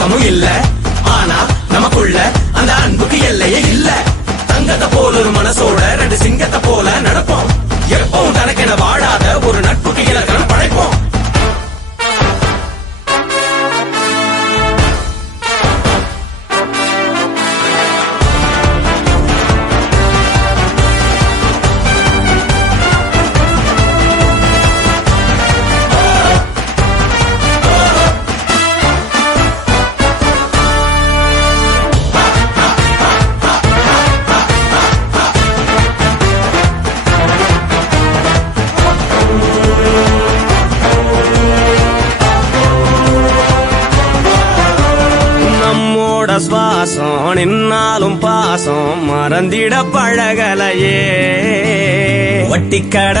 பக்கமும் இல்ல. ஆனா நமக்குள்ள அந்த அன்புக்கு எல்லையே இல்ல. தங்கத்தை போல ஒரு மனசோட ரெண்டு சிங்கத்தை போல நடப்போம். எப்பவும் தனக்கென வாழாத ஒரு நட்புக்கு இலக்கணம் படைப்போம். சுவாசம் நின்னாலும் பாசம் மறந்திட பழகலையே. வட்டிக்கட